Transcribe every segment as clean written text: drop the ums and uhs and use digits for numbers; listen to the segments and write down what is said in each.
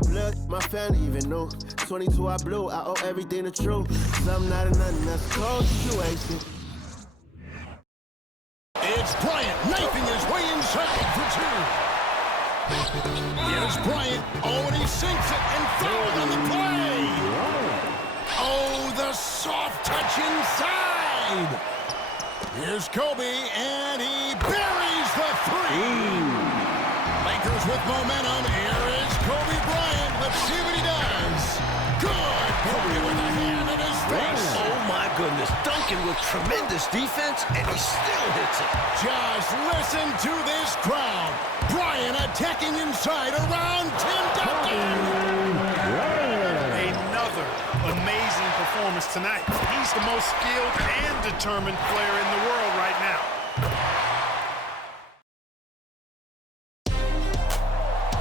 my blood, my family even knew. 22 I blew, I owe everything to true. Something out of nothing, that's a cold situation. It's Bryant knifing his way inside for two. Here's Bryant. Oh, and he sinks it and fouled on the play. Oh, the soft touch inside. Here's Kobe, and he buries the three. Lakers with momentum. Here is Kobe Bryant. Let's see what he does. Good. Kobe with a hand in his face. Oh, my goodness. Duncan with tremendous defense, and he still hits it. Just listen to this crowd. Bryant attacking inside around Tim Duncan. Another amazing performance tonight. He's the most skilled and determined player in the world right now.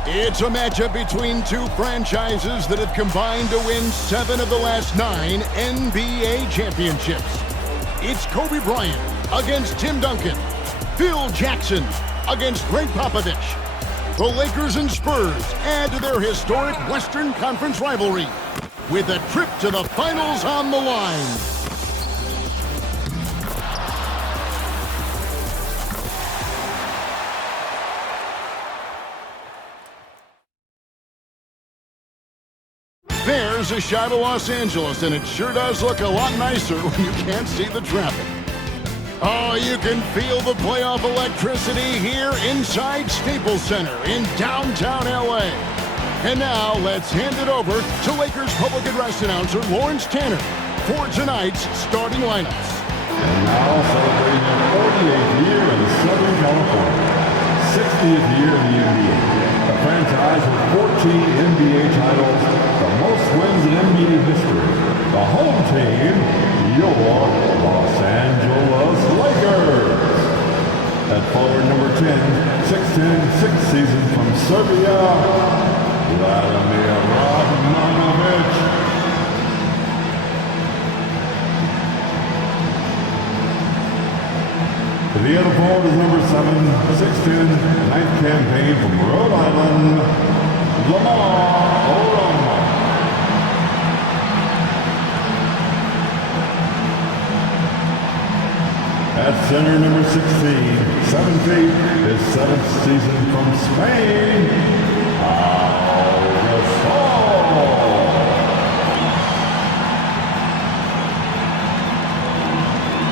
It's a matchup between two franchises that have combined to win 7 of the last 9 NBA championships. It's Kobe Bryant against Tim Duncan. Phil Jackson against Greg Popovich. The Lakers and Spurs add to their historic Western Conference rivalry with a trip to the finals on the line. There's a shot of Los Angeles, and it sure does look a lot nicer when you can't see the traffic. Oh, you can feel the playoff electricity here inside Staples Center in downtown L.A. And now, let's hand it over to Lakers public address announcer Lawrence Tanner for tonight's starting lineups. And now, celebrating their 48th year in Southern California, 60th year in the NBA. A franchise with 14 NBA titles, the most wins in NBA history. The home team, your Los Angeles Lakers. At forward number 10, 6'10", 6 seasons from Serbia, Vladimir Radmanovic. The other forward is number 7, 6'10", 9th campaign from Rhode Island, Lamar Odom. At center, number 16, 7 feet, his 7th season from Spain,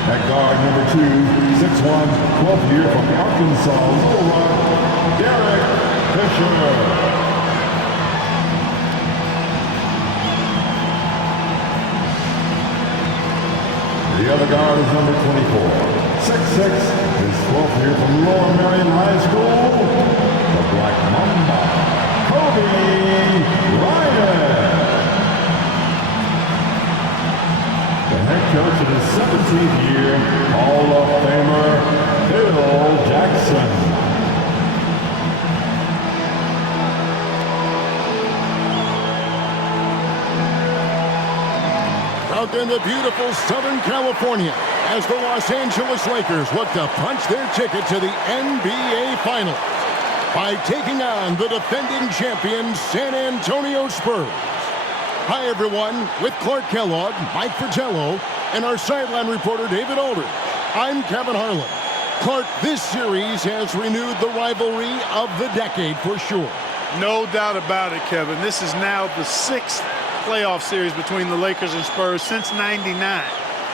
At guard, number 2, 6'1", 12th year from Arkansas, Little Rock, Derek Fisher. The other guard is number 24, 6'6", his 12th year from Lower Merion High School, the Black Mamba, Kobe Bryant. The head coach in his 17th year, Hall of Famer Phil Jackson. Out in the beautiful Southern California, as the Los Angeles Lakers look to punch their ticket to the NBA Finals by taking on the defending champions San Antonio Spurs. Hi, everyone. With Clark Kellogg, Mike Fratello, and our sideline reporter, David Aldridge, I'm Kevin Harlan. Clark, this series has renewed the rivalry of the decade for sure. No doubt about it, Kevin. This is now the 6th playoff series between the Lakers and Spurs since '99.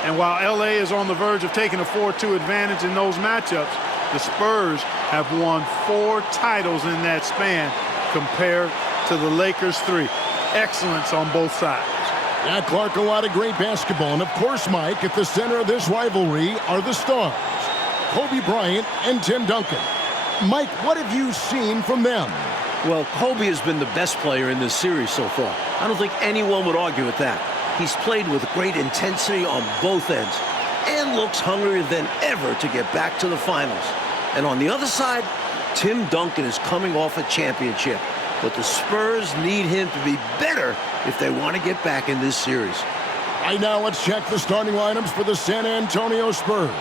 And while LA is on the verge of taking a 4-2 advantage in those matchups, the Spurs have won 4 titles in that span compared to the Lakers' 3. Excellence on both sides. Yeah, Clark, a lot of great basketball. And of course, Mike, at the center of this rivalry are the stars, Kobe Bryant and Tim Duncan. Mike, what have you seen from them? Well, Kobe has been the best player in this series so far. I don't think anyone would argue with that. He's played with great intensity on both ends and looks hungrier than ever to get back to the finals. And on the other side, Tim Duncan is coming off a championship. But the Spurs need him to be better if they want to get back in this series. Right now, let's check the starting lineups for the San Antonio Spurs.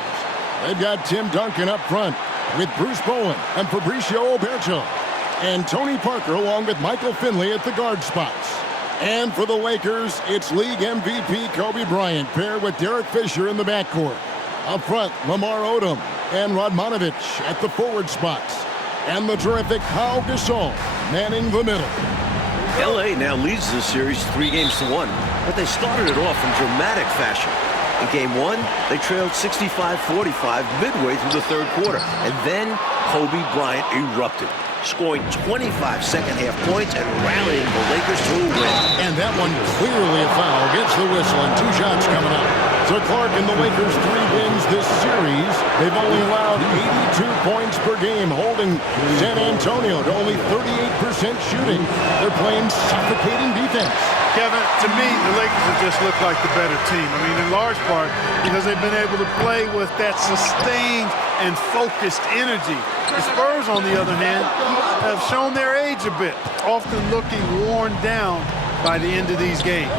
They've got Tim Duncan up front with Bruce Bowen and Fabricio Oberto. And Tony Parker along with Michael Finley at the guard spots. And for the Lakers, it's league MVP Kobe Bryant paired with Derek Fisher in the backcourt. Up front, Lamar Odom and Radmanovich at the forward spots. And the terrific Pau Gasol manning the middle. LA now leads the series 3-1, but they started it off in dramatic fashion. In Game 1, they trailed 65-45 midway through the third quarter, and then Kobe Bryant erupted, scoring 25 second-half points and rallying the Lakers to a win. And that one clearly a foul. Gets the whistle and 2 shots coming up. So Clark and the Lakers 3 wins this series. They've only allowed 82 points per game, holding San Antonio to only 38% shooting. They're playing suffocating defense. Kevin, to me, the Lakers have just looked like the better team. I mean, in large part because they've been able to play with that sustained and focused energy. The Spurs, on the other hand, have shown their age a bit, often looking worn down by the end of these games.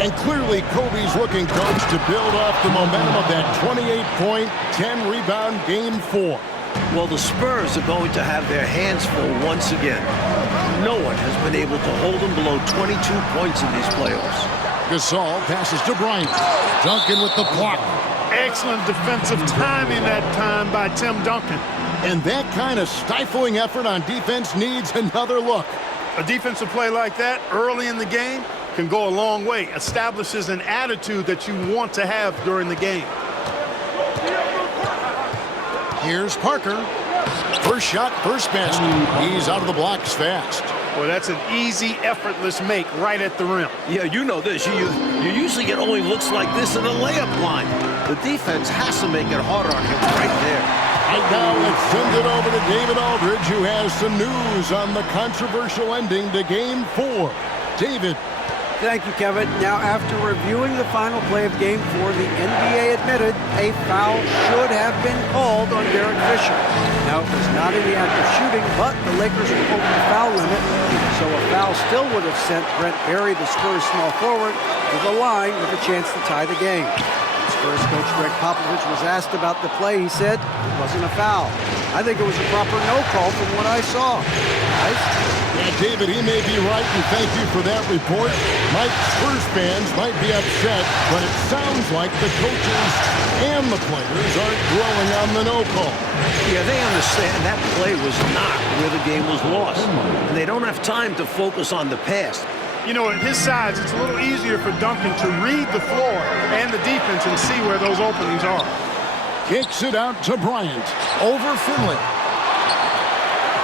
And clearly, Kobe's looking, coach, to build off the momentum of that 28-point, 10-rebound Game 4. Well, the Spurs are going to have their hands full once again. No one has been able to hold them below 22 points in these playoffs. Gasol passes to Bryant. Duncan with the block. Excellent defensive timing that time by Tim Duncan. And that kind of stifling effort on defense needs another look. A defensive play like that early in the game can go a long way. Establishes an attitude that you want to have during the game. Here's Parker. First shot, first basket. He's out of the blocks fast. Well, that's an easy, effortless make right at the rim. Yeah, you know this. You usually get only looks like this in the layup line. The defense has to make it harder on him right there. Right now, let's send it over to David Aldridge, who has some news on the controversial ending to Game 4. David. Thank you, Kevin. Now, after reviewing the final play of Game 4, the NBA admitted a foul should have been called on Derek Fisher. Now, it was not in the act of shooting, but the Lakers were over the foul limit, so a foul still would have sent Brent Berry, the Spurs small forward, to the line with a chance to tie the game. When Spurs coach Greg Popovich was asked about the play, he said it wasn't a foul. I think it was a proper no call from what I saw. Yeah, David, he may be right, and thank you for that report. Mike, Spurs fans might be upset, but it sounds like the coaches and the players aren't dwelling on the no call. Yeah, they understand that play was not where the game was lost. And they don't have time to focus on the past. You know, at his size, it's a little easier for Duncan to read the floor and the defense and see where those openings are. Kicks it out to Bryant. Over Finley.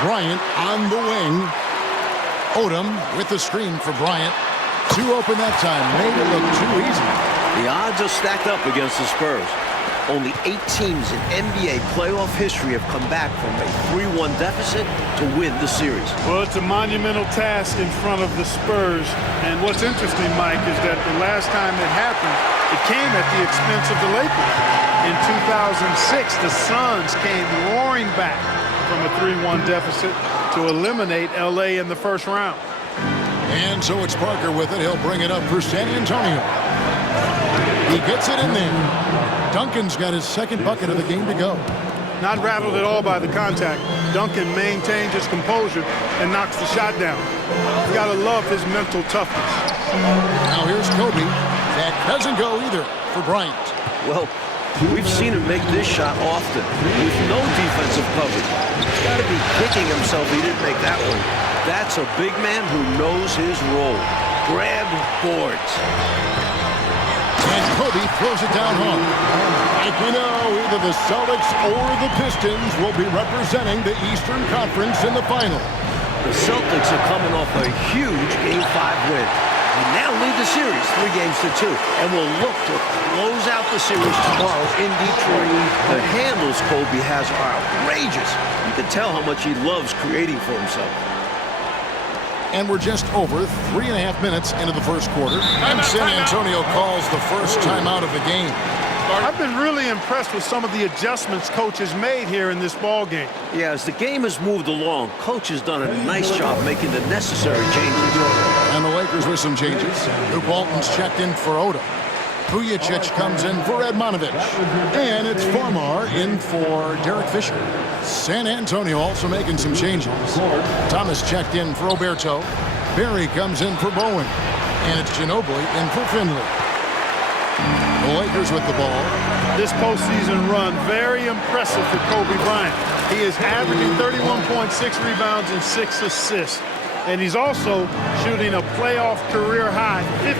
Bryant on the wing. Odom with the screen for Bryant. 2 open that time. Made it look too easy. The odds are stacked up against the Spurs. Only 8 teams in NBA playoff history have come back from a 3-1 deficit to win the series. Well, it's a monumental task in front of the Spurs. And what's interesting, Mike, is that the last time it happened, it came at the expense of the Lakers. In 2006, the Suns came roaring back from a 3-1 deficit to eliminate LA in the first round. And so it's Parker with it. He'll bring it up for San Antonio. He gets it in there. Duncan's got his second bucket of the game to go. Not rattled at all by the contact. Duncan maintains his composure and knocks the shot down. You gotta love his mental toughness. Now here's Kobe. That doesn't go either for Bryant. Well, we've seen him make this shot often with no defensive coverage. He's got to be kicking himself he didn't make that one. That's a big man who knows his role. Grab boards. And Kobe throws it down home. Like we know, either the Celtics or the Pistons will be representing the Eastern Conference in the final. The Celtics are coming off a huge Game 5 win. They now lead the series 3-2 and will look to close out the series tomorrow in Detroit. The handles Kobe has are outrageous. You can tell how much he loves creating for himself. And we're just over 3.5 minutes into the first quarter. And San Antonio calls the first timeout of the game. I've been really impressed with some of the adjustments Coach has made here in this ball game. Yeah, as the game has moved along, Coach has done a nice job making the necessary changes. And the Lakers with some changes. Luke Walton's checked in for Odom. Vujicic comes in for Edmonovich. And it's Farmar in for Derek Fisher. San Antonio also making some changes. Thomas checked in for Oberto. Berry comes in for Bowen. And it's Ginobili in for Finley. The Lakers with the ball. This postseason run, very impressive for Kobe Bryant. He is averaging 31.6 rebounds and 6 assists. And he's also shooting a playoff career high 51%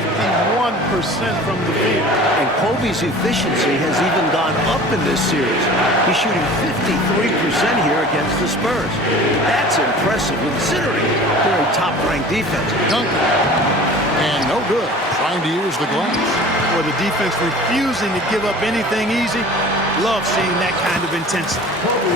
from the field. And Kobe's efficiency has even gone up in this series. He's shooting 53% here against the Spurs. That's impressive considering they're a top-ranked defense. Duncan. And no good. Trying to use the glass. For the defense refusing to give up anything easy. Love seeing that kind of intensity.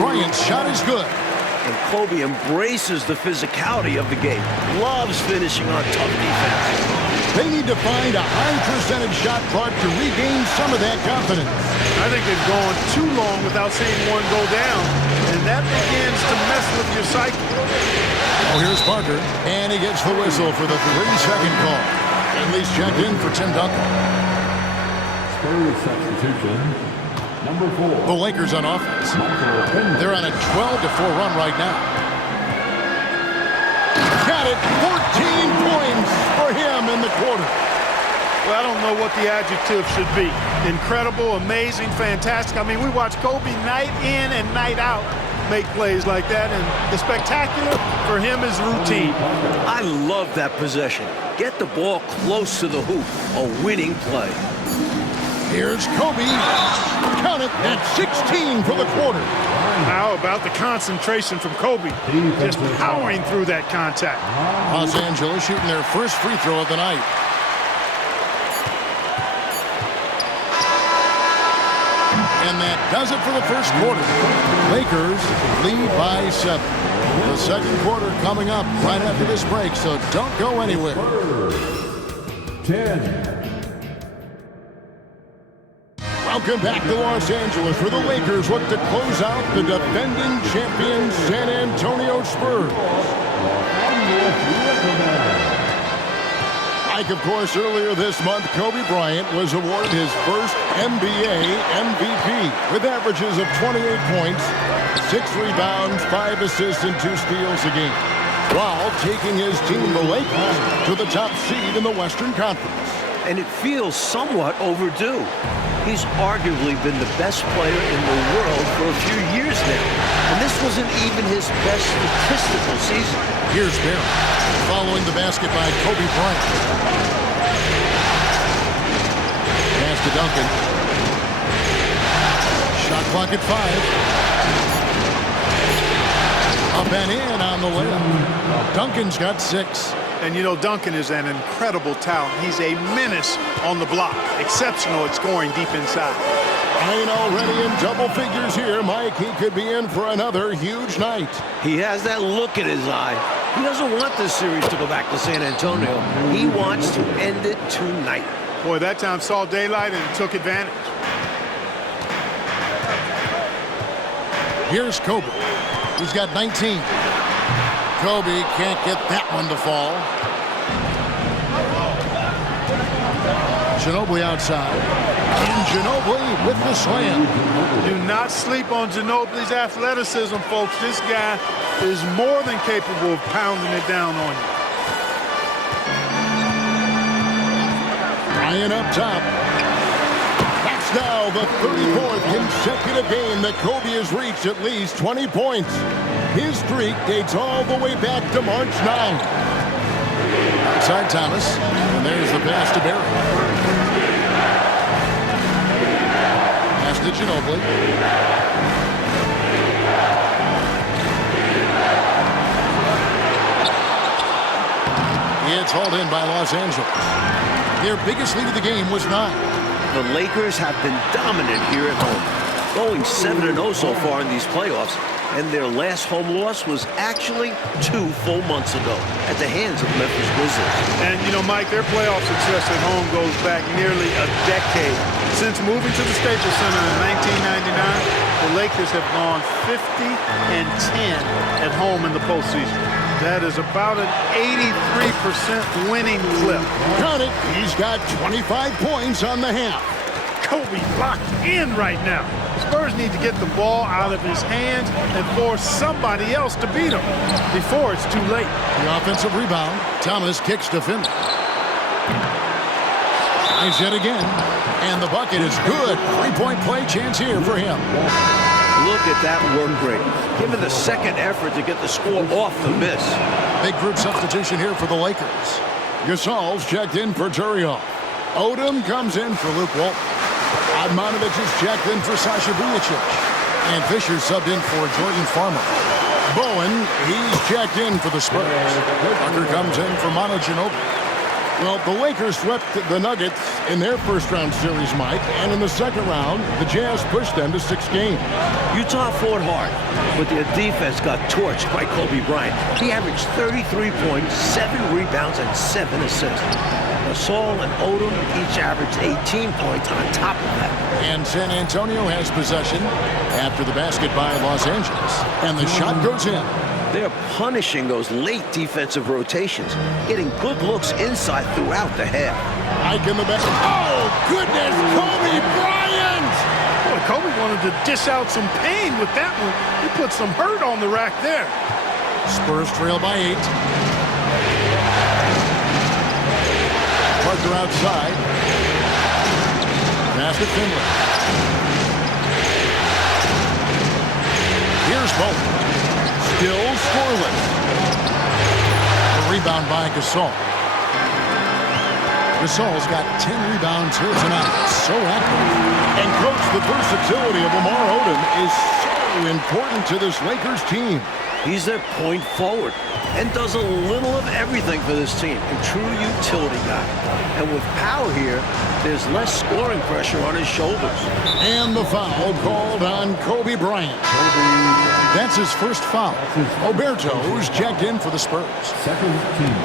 Bryant's shot is good. And Kobe embraces the physicality of the game. Loves finishing on tough defense. They need to find a high percentage shot clock to regain some of that confidence. I think they've gone too long without seeing one go down, and that begins to mess with your psyche. Oh, here's Parker, and he gets the whistle for the 3-second call. At least checked in for Tim Duncan. Spurs substitution. Number 4. The Lakers on offense. They're on a 12-4 run right now. Got it. 14 points for him in the quarter. Well, I don't know what the adjective should be. Incredible, amazing, fantastic. I mean, we watch Kobe night in and night out make plays like that, and the spectacular for him is routine. I love that possession. Get the ball close to the hoop. A winning play. Here's Kobe. Count it at 16 for the quarter. How about the concentration from Kobe? Just powering through that contact. Los Angeles shooting their first free throw of the night. And that does it for the first quarter. Lakers lead by 7. The second quarter coming up right after this break, so don't go anywhere. 10. Welcome back to Los Angeles, where the Lakers look to close out the defending champions San Antonio Spurs. Like, of course, earlier this month, Kobe Bryant was awarded his first NBA MVP with averages of 28 points, 6 rebounds, 5 assists, and 2 steals a game, while taking his team, the Lakers, to the top seed in the Western Conference. And it feels somewhat overdue. He's arguably been the best player in the world for a few years now. And this wasn't even his best statistical season. Here's Barry, following the basket by Kobe Bryant. Pass to Duncan. Shot clock at 5. Up and in on the layup. Duncan's got 6. And you know, Duncan is an incredible talent. He's a menace on the block. Exceptional at scoring deep inside. Bryant already in double figures here, Mike. He could be in for another huge night. He has that look in his eye. He doesn't want this series to go back to San Antonio. He wants to end it tonight. Boy, that time saw daylight and took advantage. Here's Kobe. He's got 19. Kobe can't get that one to fall. Ginobili outside. And Ginobili with the slam. Do not sleep on Ginobili's athleticism, folks. This guy is more than capable of pounding it down on you. Bryant up top. That's now the 34th consecutive game that Kobe has reached at least 20 points. His streak dates all the way back to March 9. Outside Thomas, and there's the pass to Barry. Pass to Ginobili. It's hauled in by Los Angeles. Their biggest lead of the game was 9. The Lakers have been dominant here at home, going 7-0 so far in these playoffs. And their last home loss was actually 2 full months ago at the hands of Memphis Grizzlies. And, you know, Mike, their playoff success at home goes back nearly a decade. Since moving to the Staples Center in 1999, the Lakers have gone 50-10 at home in the postseason. That is about an 83% winning clip. Count it. He's got 25 points on the half. Kobe locked in right now. Spurs need to get the ball out of his hands and force somebody else to beat him before it's too late. The offensive rebound. Thomas kicks to Finley. Tries yet again. And the bucket is good. Three-point play chance here for him. Look at that work rate. Given the second effort to get the score off the miss. Big group substitution here for the Lakers. Gasol's checked in for Turioff. Odom comes in for Luke Walton. Admanovic is checked in for Sasha Vujacic. And Fisher subbed in for Jordan Farmer. Bowen, he's checked in for the Spurs. Tucker comes in for Manu Ginobili. Well, the Lakers swept the Nuggets in their first-round series, Mike. And in the second round, the Jazz pushed them to 6 games. Utah fought hard, but their defense got torched by Kobe Bryant. He averaged 33 points, 7 rebounds, and 7 assists. Gasol and Odom each averaged 18 points on top of that. And San Antonio has possession after the basket by Los Angeles. And the shot goes in. They're punishing those late defensive rotations, getting good looks inside throughout the half. Ike in the back. Oh, goodness, Kobe Bryant! Boy, Kobe wanted to dish out some pain with that one. He put some hurt on the rack there. Spurs trail by 8. Parker outside. Pass to Finley. Here's Bowen. Still scoreless. A rebound by Gasol. Gasol's got 10 rebounds here tonight. So active. And coach, the versatility of Lamar Odom is so important to this Lakers team. He's their point forward and does a little of everything for this team. A true utility guy. And with power here, there's less scoring pressure on his shoulders. And the foul called on Kobe Bryant. That's his first foul. Oberto, who's checked in for the Spurs. Second team.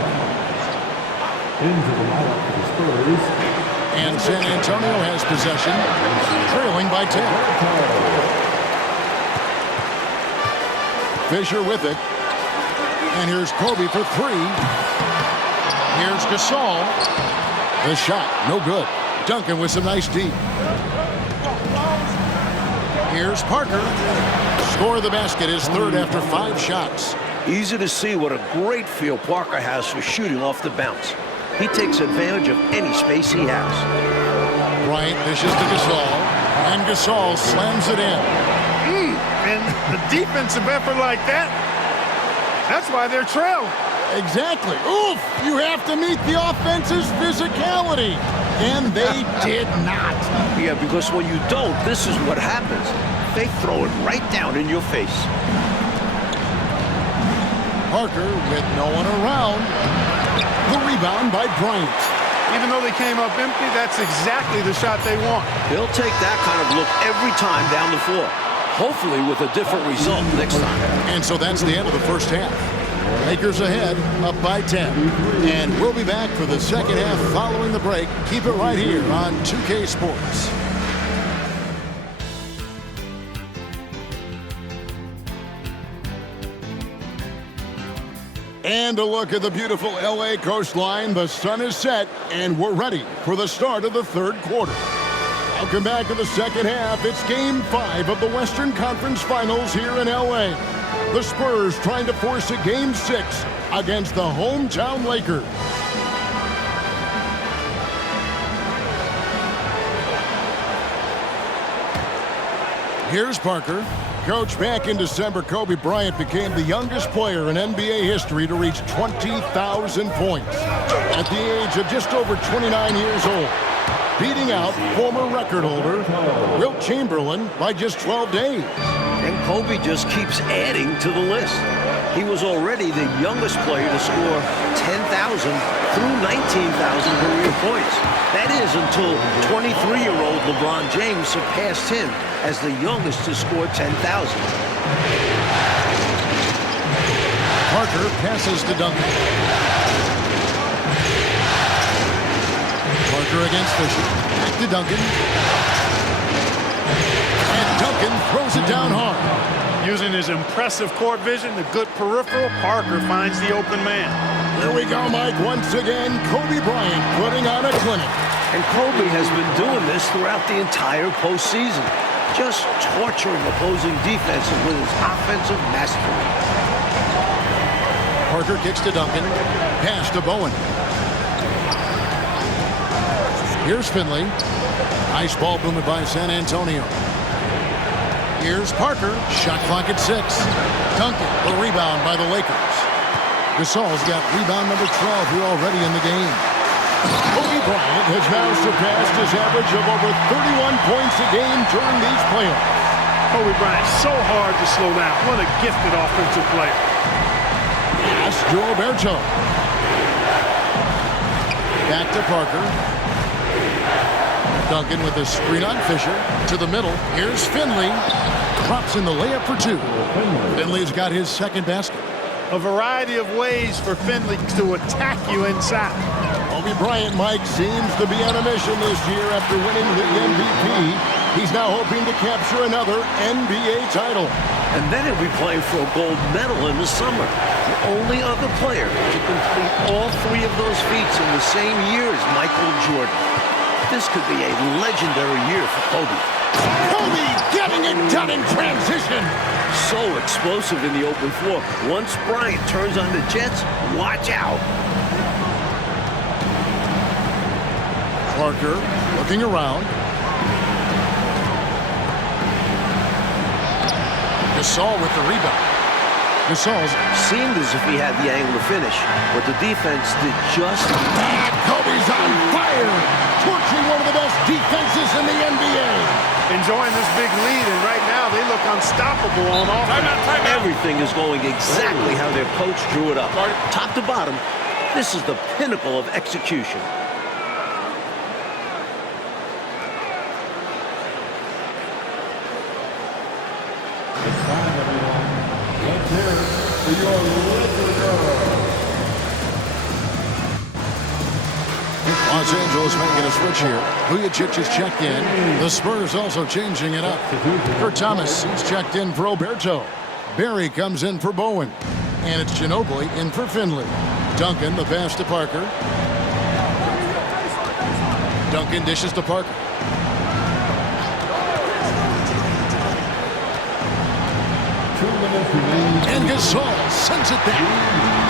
Into the lineup for the Spurs. And San Antonio has possession, trailing by 10. Fisher with it. And here's Kobe for 3. Here's Gasol. The shot, no good. Duncan with some nice D. Here's Parker. Score of the basket is third after 5 shots. Easy to see what a great feel Parker has for shooting off the bounce. He takes advantage of any space he has. Bryant dishes to Gasol, and Gasol slams it in. And the defensive effort like that, that's why they're trailing. Exactly. Oof! You have to meet the offense's physicality. And they did not. Yeah, because when you don't, this is what happens. They throw it right down in your face. Parker with no one around. The rebound by Bryant. Even though they came up empty, that's exactly the shot they want. They'll take that kind of look every time down the floor. Hopefully with a different result next time. And so that's the end of the first half. Lakers ahead, up by 10. And we'll be back for the second half following the break. Keep it right here on 2K Sports. And a look at the beautiful LA coastline. The sun is set, and we're ready for the start of the third quarter. Welcome back to the second half. It's Game 5 of the Western Conference Finals here in LA. The Spurs trying to force a Game 6 against the hometown Lakers. Here's Parker. Coach, back in December, Kobe Bryant became the youngest player in NBA history to reach 20,000 points at the age of just over 29 years old, beating out former record holder Wilt Chamberlain by just 12 days. And Kobe just keeps adding to the list. He was already the youngest player to score 10,000 through 19,000 career points. That is until 23-year-old LeBron James surpassed him as the youngest to score 10,000. Parker passes to Duncan. Parker against Fisher. Back to Duncan. And Duncan throws it down hard. Using his impressive court vision, the good peripheral, Parker finds the open man. Here we go, Mike. Once again, Kobe Bryant putting on a clinic. And Kobe has been doing this throughout the entire postseason, just torturing opposing defenses with his offensive mastery. Parker kicks to Duncan. Pass to Bowen. Here's Finley. Nice ball movement by San Antonio. Here's Parker. Shot clock at 6. Duncan, the rebound by the Lakers. Gasol's got rebound number 12 here already in the game. Kobe Bryant has now surpassed his average of over 31 points a game during these playoffs. Kobe Bryant, so hard to slow down. What a gifted offensive player. Pass to Roberto. Back to Parker. Duncan with a screen on Fisher. To the middle. Here's Finley. Drops in the layup for 2. Finley's got his second basket. A variety of ways for Finley to attack you inside. Kobe Bryant, Mike, seems to be on a mission this year after winning the MVP. He's now hoping to capture another NBA title. And then he'll be playing for a gold medal in the summer. The only other player to complete all 3 of those feats in the same year as Michael Jordan. This could be a legendary year for Kobe. Kobe getting it done in transition. So explosive in the open floor. Once Bryant turns on the Jets, watch out. Parker looking around. Gasol with the rebound. Gasol's seemed as if he had the angle to finish, but the defense did just. And Kobe's on fire, torching one of the best defenses in the NBA. Enjoying this big lead, and right now they look unstoppable on offense. Everything is going exactly how their coach drew it up. Top to bottom, this is the pinnacle of execution. Los Angeles making a switch here. Vujacic is checked in. The Spurs also changing it up. Kurt Thomas, he's checked in for Roberto. Barry comes in for Bowen. And it's Ginobili in for Finley. Duncan, the pass to Parker. Duncan dishes to Parker. And Gasol sends it back.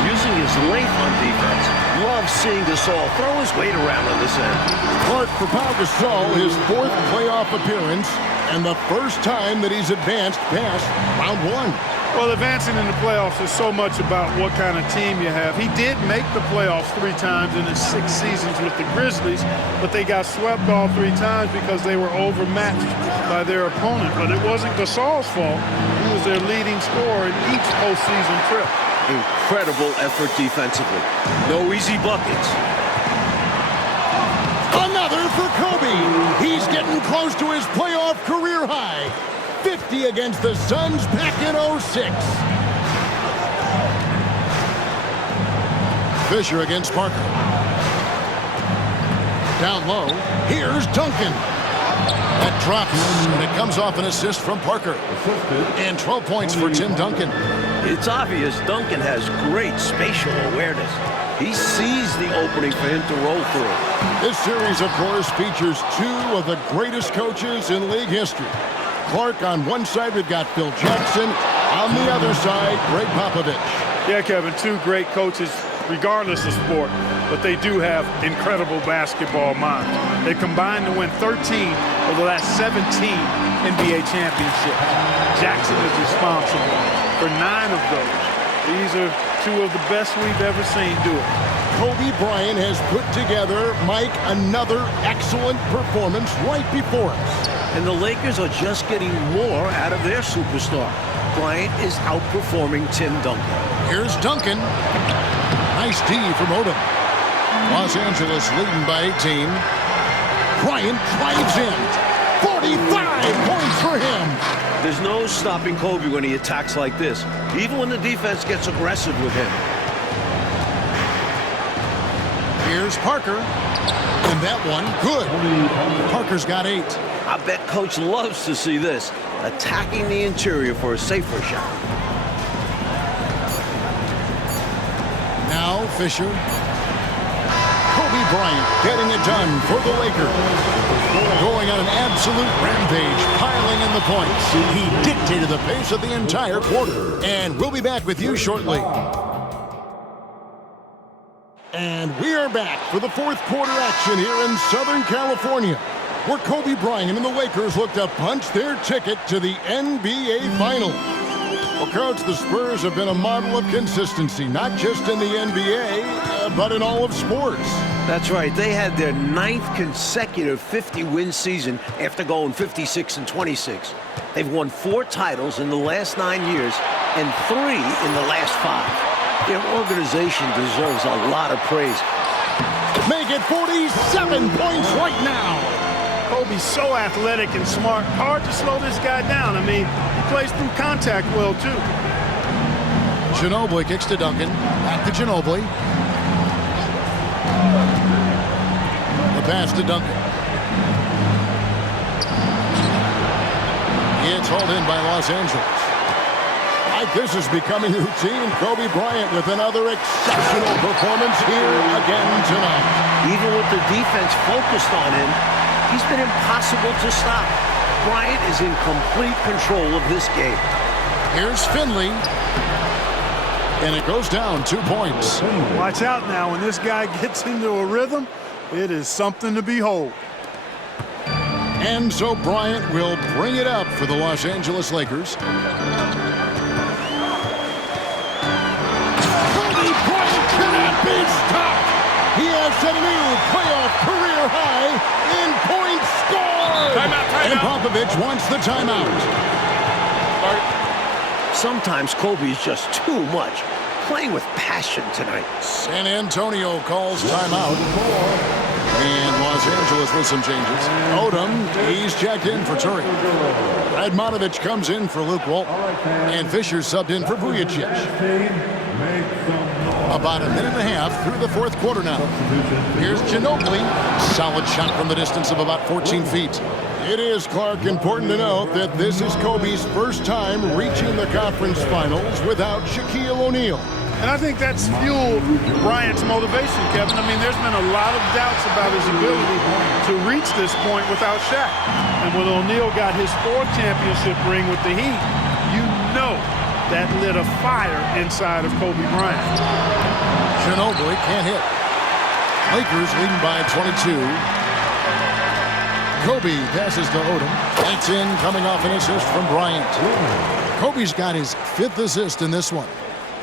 Using his length on defense. Love seeing Gasol throw his weight around on this end. Clark for Pau Gasol, his 4th playoff appearance, and the first time that he's advanced past round 1. Well, advancing in the playoffs is so much about what kind of team you have. He did make the playoffs 3 times in his 6 seasons with the Grizzlies, but they got swept all 3 times because they were overmatched by their opponent. But it wasn't Gasol's fault. He was their leading scorer in each postseason trip. Incredible effort defensively. No easy buckets. Another for Kobe. He's getting close to his playoff career high. 50 against the Suns back in 06. Fisher against Parker. Down low. Here's Duncan. That drops, and it comes off an assist from Parker. And 12 points for Tim Duncan. It's obvious Duncan has great spatial awareness. He sees the opening for him to roll through. This series, of course, features 2 of the greatest coaches in league history. Clark on one side, we've got Phil Jackson. On the other side, Greg Popovich. Yeah, Kevin, 2 great coaches, regardless of sport, but they do have incredible basketball minds. They combined to win 13 of the last 17 NBA championships. Jackson is responsible for 9 of those. These are 2 of the best we've ever seen do it. Kobe Bryant has put together, Mike, another excellent performance right before us. And the Lakers are just getting more out of their superstar. Bryant is outperforming Tim Duncan. Here's Duncan. Nice D from Odom. Los Angeles leading by 18. Bryant drives in. 45 points for him. There's no stopping Kobe when he attacks like this, even when the defense gets aggressive with him. Here's Parker. And that one, good. Parker's got 8. I bet Coach loves to see this. attacking the interior for a safer shot. Now Fisher. Kobe Bryant getting it done for the Lakers. Going on an absolute rampage, piling in the points. He dictated the pace of the entire quarter. And we'll be back with you shortly. And we are back for the fourth quarter action here in Southern California, where Kobe Bryant and the Lakers look to punch their ticket to the NBA Finals. Well, Coach, the Spurs have been a model of consistency, not just in the NBA, but in all of sports. That's right. They had their 9th consecutive 50-win season after going 56-26. They've won 4 titles in the last 9 years and 3 in the last 5. Their organization deserves a lot of praise. Make it 47 points right now. Kobe's so athletic and smart. Hard to slow this guy down. I mean, he plays through contact well, too. Ginobili kicks to Duncan. Back to Ginobili. The pass to Duncan. It's hauled in by Los Angeles. This is becoming routine. Kobe Bryant with another exceptional performance here again tonight. Even with the defense focused on him, he's been impossible to stop. Bryant is in complete control of this game. Here's Finley. And it goes down 2 points. Watch out now. When this guy gets into a rhythm, it is something to behold. And so Bryant will bring it up for the Los Angeles Lakers. Be stopped. He has set a new playoff career high in points scored. Timeout. And Popovich wants the timeout. Sometimes Kobe is just too much. Playing with passion tonight. San Antonio calls timeout. And Los Angeles with some changes. Odom, he's checked in for Turi. Radmanovic comes in for Luke Walton. And Fisher subbed in for Vujacic. About a minute and a half through the fourth quarter now. Here's Ginobili. Solid shot from the distance of about 14 feet. It is, Clark, important to note that this is Kobe's first time reaching the conference finals without Shaquille O'Neal. And I think that's fueled Bryant's motivation, Kevin. I mean, there's been a lot of doubts about his ability to reach this point without Shaq. And when O'Neal got his 4th championship ring with the Heat, you know that lit a fire inside of Kobe Bryant. Ginobili can't hit. Lakers leading by 22. Kobe passes to Odom. That's in, coming off an assist from Bryant. Kobe's got his 5th assist in this one.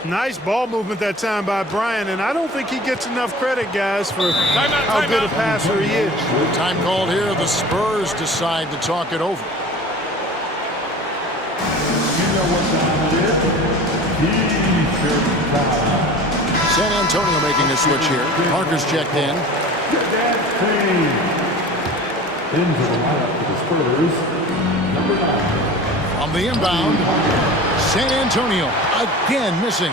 Nice ball movement that time by Bryant, and I don't think he gets enough credit, guys, for how good a passer he is. Time called here. The Spurs decide to talk it over. San Antonio making a switch here. Parker's checked in. Into the lineup for the Spurs, number 9. On the inbound, San Antonio again missing.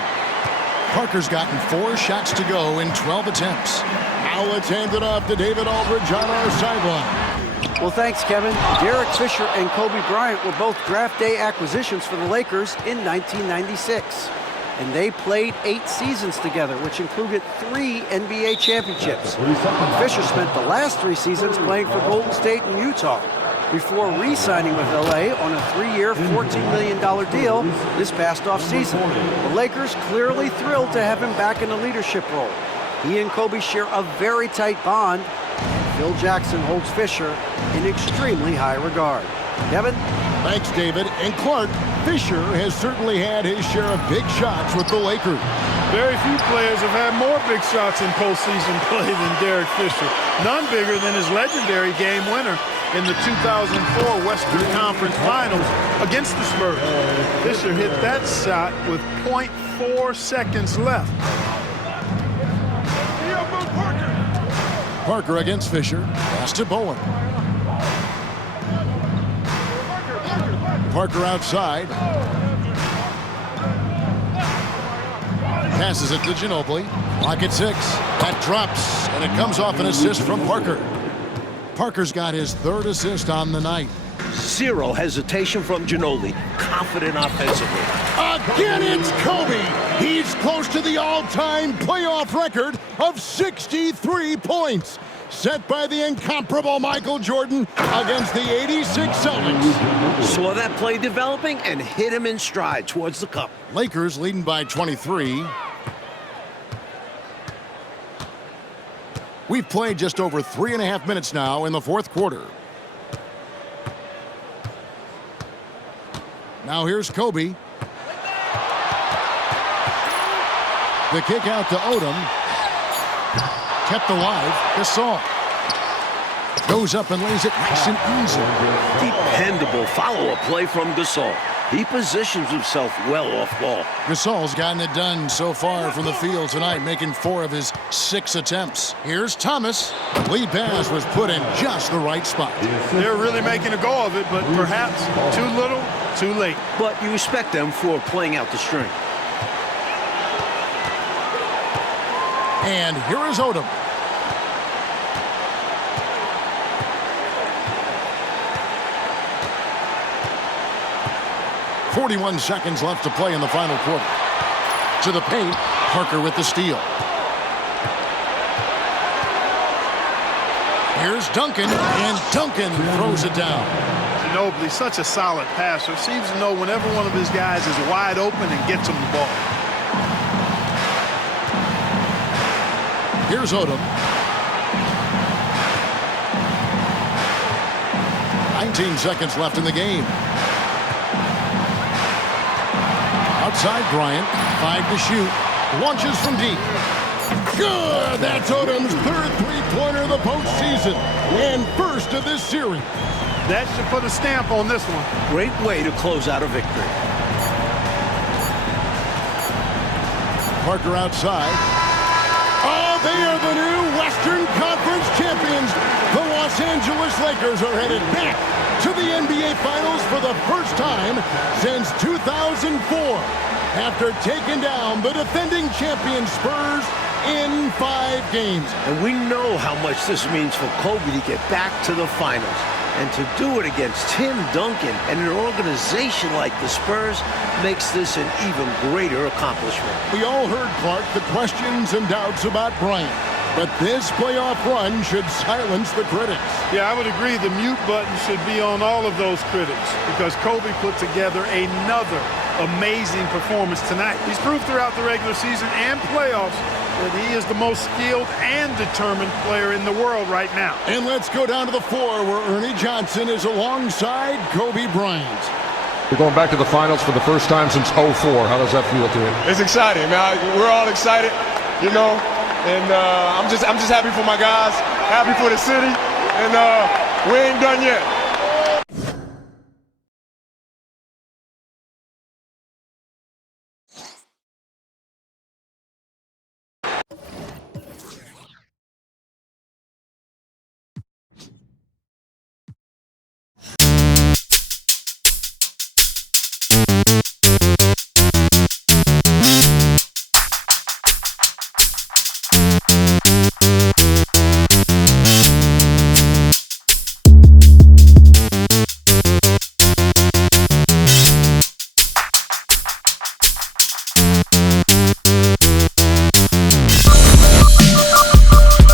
Parker's gotten 4 shots to go in 12 attempts. Now it's handed off to David Aldridge on our sideline. Well, thanks, Kevin. Derek Fisher and Kobe Bryant were both draft day acquisitions for the Lakers in 1996. And they played 8 seasons together, which included 3 NBA championships. Fisher spent the last 3 seasons playing for Golden State and Utah before re-signing with LA on a 3-year, $14 million deal this past offseason. The Lakers clearly thrilled to have him back in a leadership role. He and Kobe share a very tight bond, and Phil Jackson holds Fisher in extremely high regard. Kevin? Thanks, David. And Clark, Fisher has certainly had his share of big shots with the Lakers. Very few players have had more big shots in postseason play than Derek Fisher. None bigger than his legendary game winner in the 2004 Western Conference Finals against the Spurs. Fisher hit that shot with 0.4 seconds left. Parker against Fisher. Pass to Bowen. Parker outside. Passes it to Ginobili. Clock at 6. That drops, and it comes off an assist from Parker. Parker's got his 3rd assist on the night. Zero hesitation from Ginobili. Confident offensively. Again, it's Kobe. He's close to the all-time playoff record of 63 points, set by the incomparable Michael Jordan against the 86 Celtics. Saw that play developing and hit him in stride towards the cup. Lakers leading by 23. We've played just over 3.5 minutes now in the fourth quarter. Now here's Kobe. The kick out to Odom. Kept alive. Gasol goes up and lays it nice and easy. Dependable follow-up play from Gasol. He positions himself well off ball. Gasol's gotten it done so far from the field tonight, making 4 of his 6 attempts. Here's Thomas. Lead pass was put in just the right spot. They're really making a go of it, but perhaps too little, too late. But you respect them for playing out the string. And here is Odom. .41 seconds left to play in the final quarter. To the paint, Parker with the steal. Here's Duncan, and Duncan throws it down. Ginobili, such a solid passer, seems to know whenever one of his guys is wide open and gets him the ball. Here's Odom. 19 seconds left in the game. Outside Bryant, 5 to shoot. Launches from deep. Good! That's Odom's 3rd three-pointer of the postseason and first of this series. That should put a stamp on this one. Great way to close out a victory. Parker outside. Oh, they are the new Western Conference champions. The Los Angeles Lakers are headed back to the NBA Finals for the first time since 2004 after taking down the defending champion Spurs in 5 games. And we know how much this means for Kobe to get back to the finals. And to do it against Tim Duncan and an organization like the Spurs makes this an even greater accomplishment. We all heard, Clark, the questions and doubts about Bryant. But this playoff run should silence the critics. Yeah, I would agree the mute button should be on all of those critics because Kobe put together another amazing performance tonight. He's proved throughout the regular season and playoffs that he is the most skilled and determined player in the world right now. And let's go down to the floor where Ernie Johnson is alongside Kobe Bryant. We're going back to the finals for the first time since '04. How does that feel to you? It's exciting, man. We're all excited, you know, and I'm just happy for my guys, happy for the city, and we ain't done yet.